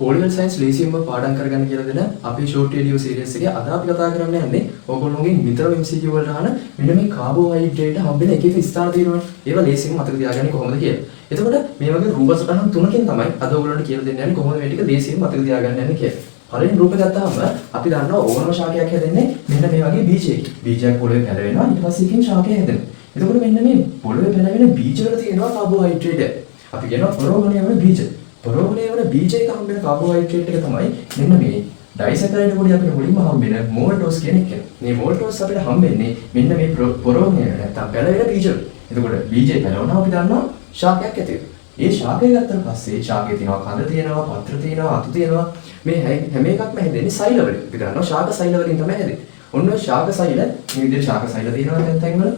O level science ලේසියෙන්ම පාඩම් කරගන්න කියලා දෙන අපේ ෂෝට් වීඩියෝ සීරීස් එකේ අද අපි කතා කරන්න යන්නේ ඕගොල්ලෝගෙන් නිතරම MCQ වලට අහන මෙන්න මේ කාබෝහයිඩ්‍රේට් හම්බෙන එක එක ස්ථාන තියෙනවනේ. ඒවා ලේසියෙන් මතක තියාගන්නේ කොහොමද කියලා. එතකොට මේ වගේ රූප සටහන් තුනකින් තමයි අද ඔයගොල්ලන්ට කියලා දෙන්න යන්නේ කොහොමද මේ ටික ලේසියෙන් මතක තියාගන්න යන්නේ කියලා. පළවෙනි රූපය ගත්තාම අපි දන්නවා ඕනම ශාකයක් හැදෙන්නේ මෙන්න මේ වගේ බීජයකින්. බීජයක් පොළවේ පැලවෙනවා ඊට පස්සේ එකකින් ශාකය හැදෙනවා. එතකොට මෙන්න මේ පොළවේ පැලවෙන බීජවල තියෙනවා කාබෝහයිඩ්‍රේට්. අපි කියනවා පරෝගණය වන බීජ. පරෝගණය වන බීජයක හම්බෙන කාබෝහයිඩ්‍රේට් එක තමයි මෙන්න මේ ඩයිසැකරයිඩ් පොඩි අපිට මුලින්ම හම්බෙන මෝල්ටෝස් කියන එක. මේ මෝල්ටෝස් අපිට හම්බෙන්නේ මෙන්න මේ පරෝගණය නැත්තම් පැලවෙන බීජවල. එතකොට බීජය පැලවනවා අපි දන්නවා ශාකයක් ඇති වෙනවා. ඒ ශාකය ගත්තට පස්සේ ශාකයේ තියෙනවා කඳ තියෙනවා, පත්‍ර තියෙනවා, අතු තියෙනවා. මේ හැම එකක්ම හැදෙන්නේ සෛල වලින්. අපි දන්නවා ශාක සෛල වලින් තමයි හැදෙන්නේ. ඔන්න ශාක සෛල මේ විදිහට ශාක සෛල තියෙනවා දැන් තැන් වල.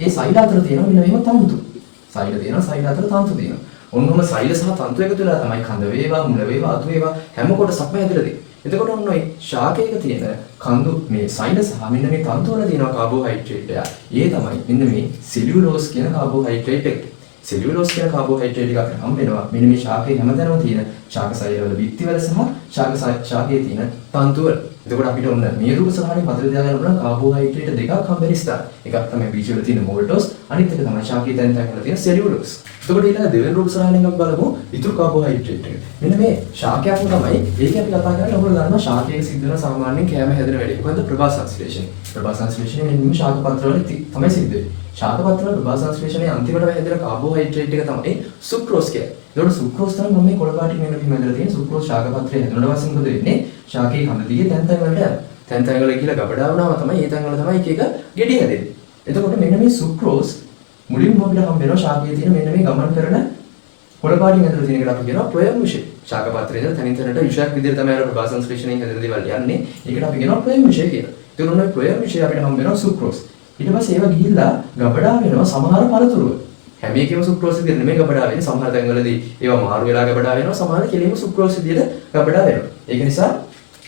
ඒ සෛල අතර තියෙනවා මෙන්න මෙහෙම තන්තු. සෛල තියෙනවා සෛල අතර තන්තු තියෙනවා. ඔන්නෝම සෛල සහ තන්තු එකතු වෙලා තමයි කඳ වේවා, මුල වේවා, අතු වේවා හැම කොටසක්ම හැදලා තියෙන්නේ. එතකොට ඔන්න ඔය ශාකයක තියෙන කඳු මේ සෛල සහ මෙන්න මේ තන්තු වල තියෙන කාබෝහයිඩ්‍රේට් එක. ඒ තමයි මෙන්න මේ සෙලියුලෝස් කියන කාබෝහයිඩ්‍රේට් එක. සෙලියුලෝස් කියන කාබෝහයිඩ්‍රේට් එක අපිට හම්බ වෙනවා මෙන්න මේ ශාකයේ හැමතැනම තියෙන ශාක සෛල වල බිත්ති වල සහ ශාකයේ තියෙන තන්තු වල. එතකොට අපිට ඔන්න මේ රූප සටහනේ මතක තියාගන්න ඕන කාබෝහයිඩ්‍රේට් දෙකක් හම්බෙන ස්ථාන. එකක් තමයි බීජ වල තියෙන මෝල්ටෝස්, අනිත් එක තමයි ශාකයේ තැන් තැන් වල තියෙන සෙලියුලෝස්. එතකොට ඊළඟ දෙවෙනි රූප සටහනෙන් අපි බලමු ඉතුරු කාබෝහයිඩ්‍රේට් එක. මෙන්න මේ ශාකයක්ම තමයි ඒකේ අපි කතා කරන්නේ ඔයගොල්ලෝ දන්නවා ශාකයක සිද්ධ වෙන සාමාන්‍යයෙන් කෑම හැදෙන වැඩේ. මොකද ප්‍රභා සංශ්ලේෂණය. ප්‍රභා සංශ්ලේෂණය මෙන්න ශාක පත්‍ර වල තමයි සිද්ධ වෙන්නේ. ශාක පත්‍ර වල ප්‍රභා සංශ්ලේෂණයේ අන්තිමට හැදෙන කාබෝහයිඩ්‍රේට් එක තමයි සුක්‍රෝස් කියන්නේ. ඒකට සුක්‍රෝස් තමයි මම මේ කොළ පාටින් මෙන්න මෙහෙම ඇදලා තියෙන සුක්‍රෝස් ශාක පත්‍රයේ හැදුනට පස්සේ මොකද වෙන්නේ? ශාකයේ කඳ දිගේ තැන් තැන් වලට යනවා. තැන් තැන් වල ගිහලා ගබඩා වුණාම තමයි ඒ තැන් වල තමයි එක එක ගෙඩි හැදෙන්නේ. එතකොට මෙන්න මේ සුක්‍රෝස් මුලින්ම අපිට හම්බ වෙනවා ශාකයේ තියෙන මෙන්න මේ ගමන් කරන කොළ පාටින් ඇදලා තියෙන එකට අපි කියනවා ප්‍රයම් විෂය. ශාක පත්‍රයේ ඉඳලා තනින් තැනට විෂයක් විදිහට තමයි අර ප්‍රභා සංශ්ලේෂණයෙන් හැදෙන දේවල් යන්නේ. ඒකට අපි කියනවා ප්‍රයම් විෂය කියලා. ඒතකොට ඔන්න ප්‍රයම් විෂය අපිට හම්බ වෙනවා සුක්‍රෝස්. ඊට පස්සේ ඒවා ගිහිල්ලා ගබඩා වෙනවා සමහර පළතුරු වල. හැම එකෙම සුක්‍රෝස් විදිහට නෙමෙයි ගබඩා වෙන්නේ. සමහර තැන්වලදී ඒවා මාරු වෙලා ගබඩා වෙනවා. සමහර කෙලින්ම සුක්‍රෝස් විදිහට ගබඩා වෙනවා. ඒක නිසා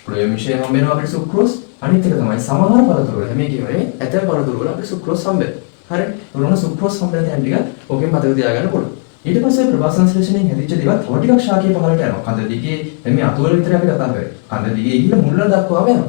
ප්‍රයම් විෂය හම්බ වෙනවා අපිට සුක්‍රෝස්. අනිත් එක තමයි සමහර පළතුරු වල හැම එකෙම නෙමෙයි ඇතැම් පළතුරු වල අපිට සුක්‍රෝස් හම්බ වෙනවා. හරි. ඒගොල්ලෝ සුක්‍රෝස් හම්බ වෙන තැන් ටික ඔකෙන් මතක තියාගන්න පුළුවන්. ඊට පස්සේ ප්‍රභා සංශ්ලේෂණයෙන් හැදිච්ච දේවල් තව ටිකක් ශාකයේ පහළට යනවා. කඳ දිගේ මේ අතු වල විතරයි අපි කතා කරන්නේ. කඳ දිගේ ගිහින් මුල් වල දක්වාම යනවා.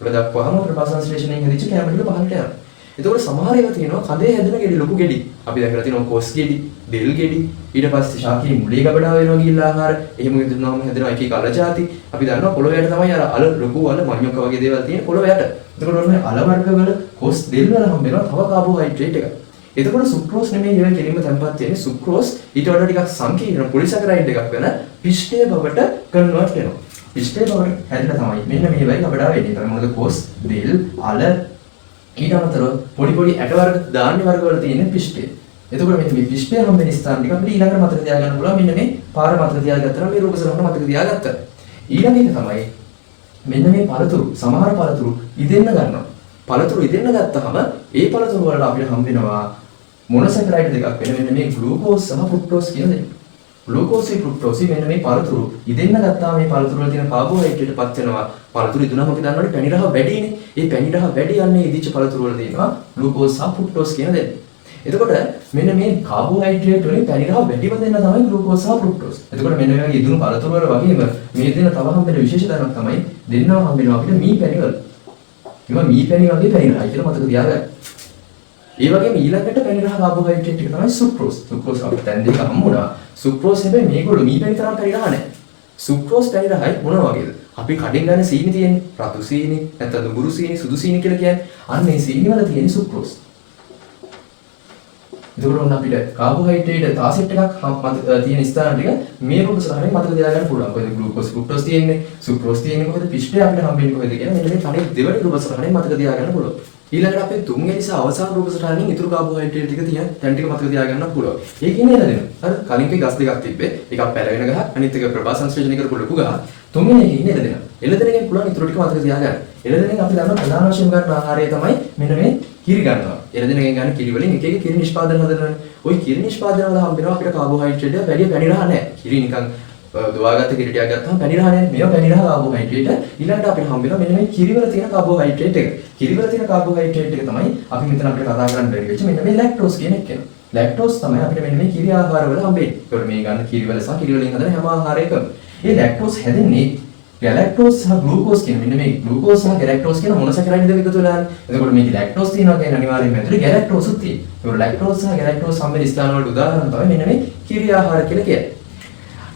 මුල දක්වාම ප්‍රභා සංශ්ලේෂණයෙන් හැදිච්ච කැම ටික පහළට යනවා. එතකොට සමහර ඒවා තියෙනවා කඳේ හැදෙන ගෙඩි ලොකු ගෙඩි. අපි දැකලා තියෙනවා කොස් ගෙඩි, දෙල් ගෙඩි. ඊට පස්සේ ශාකයේ මුලේ ගබඩා වෙනවා ගිහිල්ලා ආහාර. එහෙම විදිහටම හැදෙනවා එක එක අල ಜಾති. අපි දන්නවා පොළොව යට තමයි අර ලොකු අල මඤ්ඤොක්ක වගේ දේවල් තියෙන පොළොව යට. එතකොට ඔන්න අල වර්ග වල කොස් දෙල් වල හම්බ වෙනවා තව කාබෝහයිඩ්‍රේට් එකක්. එතකොට සුක්‍රෝස් නෙමෙයි ඒවා කෙලින්ම තැම්පත් වෙන්නේ. සුක්‍රෝස් ඊට වඩා ටිකක් සංකීර්ණ පොලිසැකරයිඩ් එකක් වෙන පිෂ්ඨයේ බවට කන්වර්ට් වෙනවා. පිෂ්ඨයේ බවට හැදෙලා තමයි මෙන්න මේ වගේ ගබඩා වෙන්නේ. තමයි මොකද කොස්, දෙල්, අල ඊට අමතරව පොඩි පොඩි ඇට වර්ග, ධාන්‍ය වර්ග වල තියෙන පිෂ්ඨය. එතකොට මෙන්න මේ පිෂ්ඨය හම්බෙන ස්ථාන ටික අපිට ඊළඟට මතක තියාගන්න පුළුවන්. මෙන්න මේ පාර මතක තියාගත්තා නම් මේ රූප සරණ මතක තියාගත්තා. ඊළඟ එක තමයි මෙන්න මේ පළතුරු. සමහර පළතුරු ඉදෙන්න ගන්නවා. පළතුරු ඉදෙන්න ගත්තාම ඒ පළතුරු වල අපිට හම්බ වෙනවා මොනොසැකරයිඩ් දෙකක් වෙන මෙන්න මේ ග්ලූකෝස් සහ ෆ්‍රුක්ටෝස් කියන දේ. ග්ලූකෝසි ෆ්‍රුක්ටෝසි මෙන්න මේ පළතුරු ඉදෙන්න ගත්තාම මේ පළතුරු වල තියෙන කාබෝහයිඩ්‍රේට් පත් වෙනවා. පළතුරු ඉදුණාම අපි දන්නවනේ පැණි රහ වැඩිනේ. ඒ පැණි රහ වැඩි යන්නේ ඉදිච්ච පළතුරු වල තියෙනවා ග්ලූකෝස් සහ ෆ්‍රුක්ටෝස් කියන දේ. එතකොට මෙන්න මේ කාබෝහයිඩ්‍රේට් වලින් පැණි රහ වැඩිම දෙන්න තමයි ග්ලූකෝස් සහ ෆ්‍රුක්ටෝස්. එතකොට මෙන්න මේ වගේ ඉදුණු පළතුරු වල වගේම මේ දෙන තව හම්බෙන විශේෂ ධර්මයක් තමයි දෙන්නව හම්බෙනවා අපිට මී පැණි වල. ඒවා මී පැණි වගේ පැණි රහයි කියලා මතක තියාගන්න. ඒ වගේම ඊළඟට පැණි රහ කාබෝහයිඩ්‍රේට් එක තමයි සුක්‍රෝස්. සුක්‍රෝස් අපිට දැන් දෙක හම්බුණා. සුක්‍රෝස් හැබැයි මේගොල්ලෝ මී පැණි තරම් පැණි රහ නැහැ. සුක්‍රෝස් පැණි රහයි මොන වගේද? අපි කඩෙන් ගන්න සීනි තියෙන්නේ. රතු සීනි, නැත්නම් දුඹුරු සීනි, සුදු සීනි කියලා කියන්නේ. අන්න ඒ සීනි වල තියෙන සුක්‍රෝස්. ඒකෝර උන් අපිට කාබෝහයිඩ්‍රේට් තාසෙට් එකක් තියෙන ස්ථාන ටික මේ රූප සරණේ මතක තියාගන්න පුළුවන්. කොහෙද ග්ලූකෝස්, ෆ්‍රුක්ටෝස් තියෙන්නේ? සුක්‍රෝස් තියෙන්නේ කොහෙද? පිෂ්ඨය අපිට හම්බෙන්නේ කොහෙද කියලා මෙන්න මේ කණේ දෙවෙනි රූප සරණේ මතක තියාගන්න පුළුවන්. ඊළඟට අපේ තුන්වෙනි සහ අවසාන රූප සටහනින් ඉතුරු කාබෝහයිඩ්‍රේට් ටික තියෙන තැන් ටික මතක තියාගන්න පුළුවන්. ඒකේ නේද දෙනවා. හරි කලින් එකේ ගස් දෙකක් තිබ්බේ. එකක් පැලවෙන ගහ, අනිත් එක ප්‍රභා සංශ්ලේෂණය කරපු ලොකු ගහ. තුන්වෙනි එකේ නේද දෙනවා. එළදෙනකින් පුළුවන් ඉතුරු ටික මතක තියාගන්න. එළදෙනෙන් අපි දන්නා ප්‍රධාන වශයෙන් ගන්න ආහාරය තමයි මෙන්න මේ කිරි ගන්නවා. එළදෙනකින් ගන්න කිරි වලින් එක එක කිරි නිෂ්පාදන හදනවානේ. ওই කිරි නිෂ්පාදන වල හම්බෙනවා අපිට කාබෝහයිඩ්‍රේට් එක වැඩි පැණි රහ නැහැ. කිරි නිකන් දුවාගත්ත කිරි ටිකක් ගත්තාම පැණි රහ නැහැ. මේවා පැණි රහ කාබෝහයිඩ්‍රේට්. ඊළඟට අපිට හම්බෙනවා මෙන්න මේ කිරි වල තියෙන කාබෝහයිඩ්‍රේට් එක. කිරි වල තියෙන කාබෝහයිඩ්‍රේට් එක තමයි අපි මෙතන අපිට කතා කරන්න බැරි වෙච්ච මෙන්න මේ ලැක්ටෝස් කියන එක. ලැක්ටෝස් තමයි අපිට මෙන්න මේ කිරි ආහාර වල හම්බෙන්නේ. ඒකට මේ ගන්න කිරි වල සහ කිරි වලින් හදන හැම ආහාරයකම ඒ ලැක්ටෝස් හැදෙන්නේ ගැලැක්ටෝස් සහ ග්ලූකෝස් කියන මෙන්න මේ ග්ලූකෝස් සහ ගැලැක්ටෝස් කියන මොනොසැකරයිඩ් දෙක එකතු වෙලානේ. එතකොට මේකේ ලැක්ටෝස් තියෙනවා කියන්නේ අනිවාර්යයෙන්ම ඇතුලේ ගැලැක්ටෝසුත් තියෙනවා. ඒකට ලැක්ටෝස් සහ ගැලැක්ටෝස් සම්බන්ධ ස්ථාන වලට උදාහරණ තමයි මෙන්න මේ කිරි ආහාර කියලා කියන්නේ.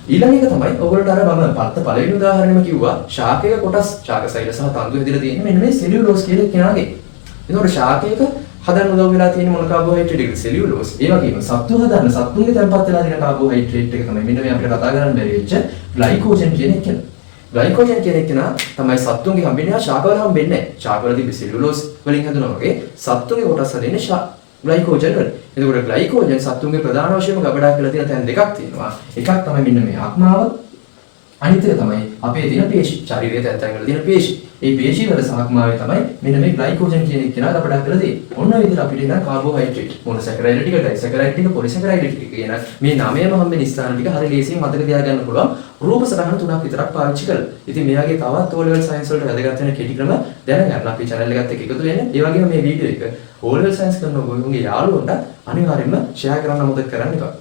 ඊළඟ එක තමයි ඔයගොල්ලන්ට අර මම පළවෙනි උදාහරණෙම කිව්වා ශාකයක කොටස් ශාක සෛල සහ තන්තු හැදිලා තියෙන්නේ මෙන්න මේ සෙලියුලෝස් කියලා කෙනාගේ. එතකොට ශාකයක හදන්න උදව් වෙලා තියෙන මොන කාබෝහයිඩ්‍රේට් එකද සෙලියුලෝස්. ඒ වගේම සත්තු හදන්න සත්තුන්ගේ තැන්පත් වෙලා තියෙන කාබෝහයිඩ්‍රේට් එක තමයි මෙන්න මේ අපිට කතා කරන්න බැරි වෙච්ච ග්ලයිකෝජන් කියන එක. ග්ලයිකෝජන් කියන එක තමයි සත්තුන්ගේ හම්බෙන්නේ ශාකවල හම්බෙන්නේ නැහැ. ශාකවල තිබෙ සෙලියුලෝස් වලින් හැදුනා වගේ සත්තුන්ගේ කොටස් හදන්නේ ග්ලයිකෝජන් වල. එතකොට ග්ලයිකෝජන් සත්තුන්ගේ ප්‍රධාන වශයෙන්ම ගබඩා කරලා තියෙන තැන් දෙකක් තියෙනවා. එකක් තමයි මෙන්න මේ ආත්මාව. අනිත් එක තමයි අපේ තියෙන පේශි. ශරීරයේ තැන් වල තියෙන පේශි. ඒ පේශි වල සහක්මාවේ තමයි මෙන්න මේ ග්ලයිකෝජන් කියන එක ගබඩා කරලා තියෙන්නේ. ඔන්න ඔය විදිහට අපිට එන කාබෝහයිඩ්‍රේට්, මොනොසැකරයිඩ් ටික, ඩයිසැකරයිඩ් ටික, පොලිසැකරයිඩ් ටික කියන මේ නවයම හම්බෙන ස්ථාන ටික හරිය ලේසියෙන් මතක තියාගන්න පුළුවන්. රූප සටහන තුනක් විතරක් පාවිච්චි කරලා. ඉතින් මේ වගේ තවත් O level science වලට වැදගත් වෙන කෙටි ක්‍රම දැනගන්න අපේ channel එකත් එක්ක එකතු වෙන්න. ඒ වගේම මේ වීඩියෝ එක O level science කරන ඔයගොල්ලෝගේ යාළුවන්ට අනිවාර්යයෙන්ම share කරන්න අමතක කරන්න එපා.